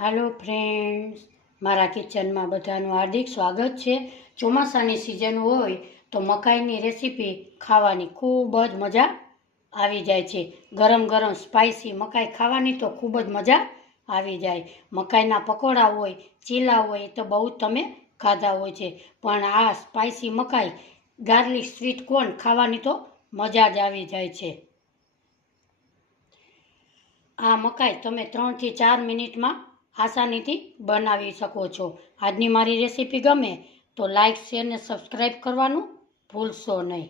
હાલો friends મારા કિચનમાં બધાનું હાર્દિક સ્વાગત છે. ચોમાસાની સિઝન હોય તો મકાઈની રેસીપી ખાવાની ખૂબ જ મજા આવી જાય છે. ગરમ ગરમ સ્પાઇસી મકાઈ ખાવાની તો ખૂબ જ મજા આવી જાય. મકાઈના પકોડા હોય, ચીલા હોય તો બહુ તમે ખાધા હોય છે. પણ આ સ્પાઇસી મકાઈ ગાર્લિક સ્વીટ કોર્ન ખાવાની તો મજા જ આવી જાય છે. આ મકાઈ તમે ત્રણથી ચાર મિનિટમાં આસાનીથી બનાવી શકો છો. આજની મારી રેસીપી ગમે તો લાઈક, શેર ને સબસ્ક્રાઈબ કરવાનું ભૂલશો નહીં.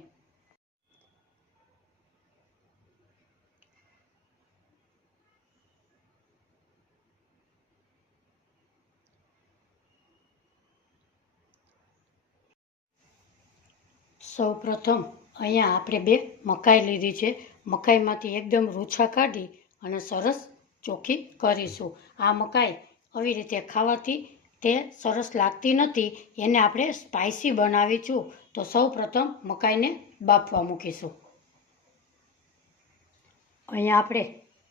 સૌ પ્રથમ અહીંયા આપણે બે મકાઈ લીધી છે. મકાઈમાંથી એકદમ રૂછા કાઢી અને સરસ ચોખ્ખી કરીશું. આ મકાઈ આવી રીતે ખાવાથી તે સરસ લાગતી નથી. એને આપણે સ્પાઇસી બનાવીશું. તો સૌ પ્રથમ મકાઈને બાફવા મૂકીશું. અહીંયા આપણે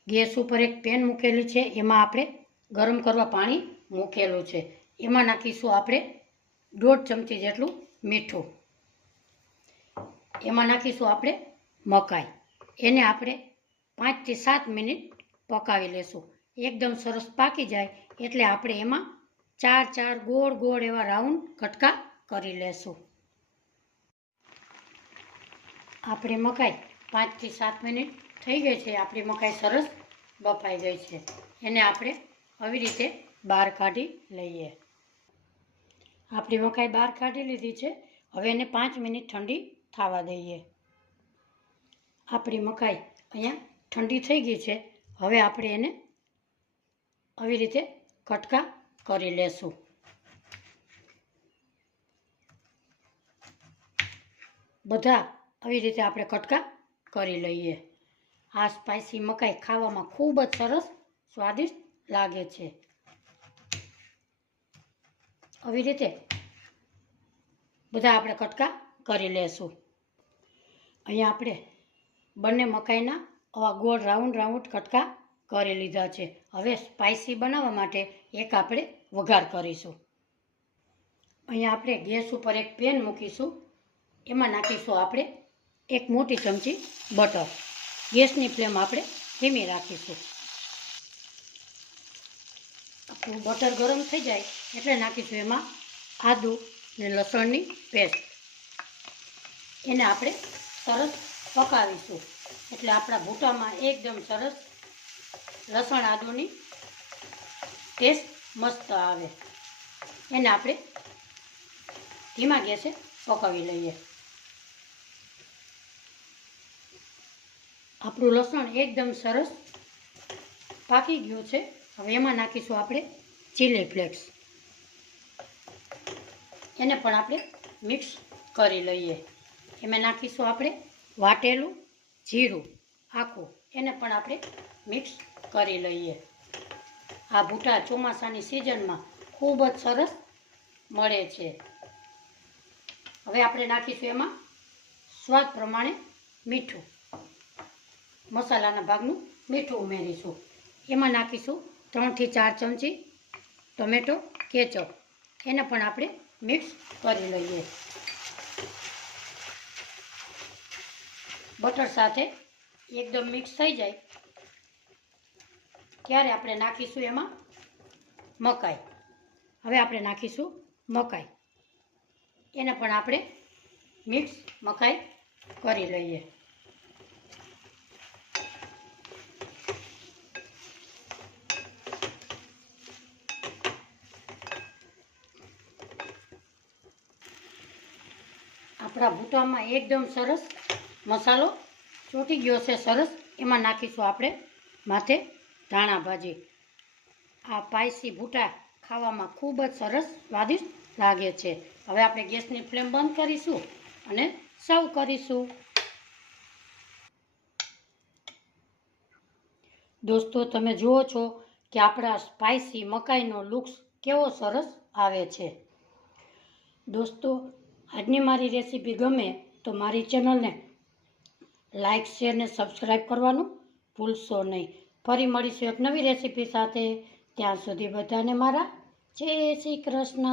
ગેસ ઉપર એક પેન મૂકેલી છે. એમાં આપણે ગરમ કરવા પાણી મૂકેલું છે. એમાં નાખીશું આપણે દોઢ ચમચી જેટલું મીઠું. એમાં નાખીશું આપણે મકાઈ. એને આપણે પાંચથી સાત મિનિટ પકાવી લેશું. એકદમ સરસ પાકી જાય એટલે આપણે એમાં ચાર ચાર ગોળ ગોળ એવા રાઉન્ડ કટકા કરી લેશું. આપણી મકાઈ પાંચથી સાત મિનિટ થઈ ગઈ છે. આપણી મકાઈ સરસ બફાઈ ગઈ છે. એને આપણે આવી રીતે બહાર કાઢી લઈએ. આપણી મકાઈ બહાર કાઢી લીધી છે. હવે એને પાંચ મિનિટ ઠંડી થવા દઈએ. આપણી મકાઈ અહીંયા ઠંડી થઈ ગઈ છે. હવે આપણે એને આવી રીતે કટકા કરી લેશું. બધા આવી રીતે આપણે કટકા કરી લઈએ. આ સ્પાઇસી મકાઈ ખાવામાં ખૂબ જ સરસ સ્વાદિષ્ટ લાગે છે. આવી રીતે બધા આપણે કટકા કરી લેશું. અહીંયા આપણે બંને મકાઈના આવા ગોળ રાઉન્ડ રાઉન્ડ કટકા કરી લીધા છે. હવે સ્પાઇસી બનાવવા માટે એક આપણે વઘાર કરીશું. અહીંયા આપણે ગેસ ઉપર એક પેન મૂકીશું. એમાં નાખીશું આપણે એક મોટી ચમચી બટર ગેસની ફ્લેમ આપણે ધીમી રાખીશું. આપણું બટર ગરમ થઈ જાય એટલે નાખીશું એમાં આદુ ને લસણની પેસ્ટ એને આપણે સરસ પકાવીશું. એટલે આપણા ભૂટામાં એકદમ સરસ લસણ આદુની ટેસ્ટ મસ્ત આવે. એને આપણે ધીમા ગેસે પકાવી લઈએ. આપણું લસણ એકદમ સરસ પાકી ગયું છે. હવે એમાં નાખીશું આપણે ચીલી ફ્લેક્સ એને પણ આપણે મિક્સ કરી લઈએ. એમાં નાખીશું આપણે વાટેલું જીરું આખું એને પણ આપણે મિક્સ કરી લઈએ. આ ભૂટા ચોમાસાની સિઝનમાં ખૂબ જ સરસ મળે છે. હવે આપણે નાખીશું એમાં સ્વાદ પ્રમાણે મીઠું. મસાલાના ભાગનું મીઠું ઉમેરીશું. એમાં નાખીશું ત્રણથી ચાર ચમચી ટોમેટો કેચઅપ એને પણ આપણે મિક્સ કરી લઈએ. બટર સાથે એકદમ મિક્સ થઈ જાય. ત્યારે આપણે નાખીશું એમાં મકાઈ. હવે આપણે નાખીશું મકાઈ. એને પણ આપણે મિક્સ મકાઈ કરી લઈએ. આપણા ભૂટામાં એકદમ સરસ મસાલો ચોટી ગયો છે સરસ. એમાં નાખીશું આપણે માથે ધાણા ભાજી. આ પાયસી ભૂટા ખાવામાં ખૂબ જ સરસ સ્વાદિષ્ટ લાગે છે. હવે આપણે ગેસની ફ્લેમ બંધ કરીશું અને સર્વ કરીશું. દોસ્તો, તમે જુઓ છો કે આપણા સ્પાઇસી મકાઈનો લુક્સ કેવો સરસ આવે છે. દોસ્તો, આજની મારી રેસીપી ગમે તો મારી ચેનલને લાઇક શેર ને સબસ્ક્રાઈબ કરવાનું ભૂલશો નહીં. ફરી મળીશું એક નવી રેસીપી સાથે. ત્યાં સુધી બધાને મારા જય શ્રી કૃષ્ણ.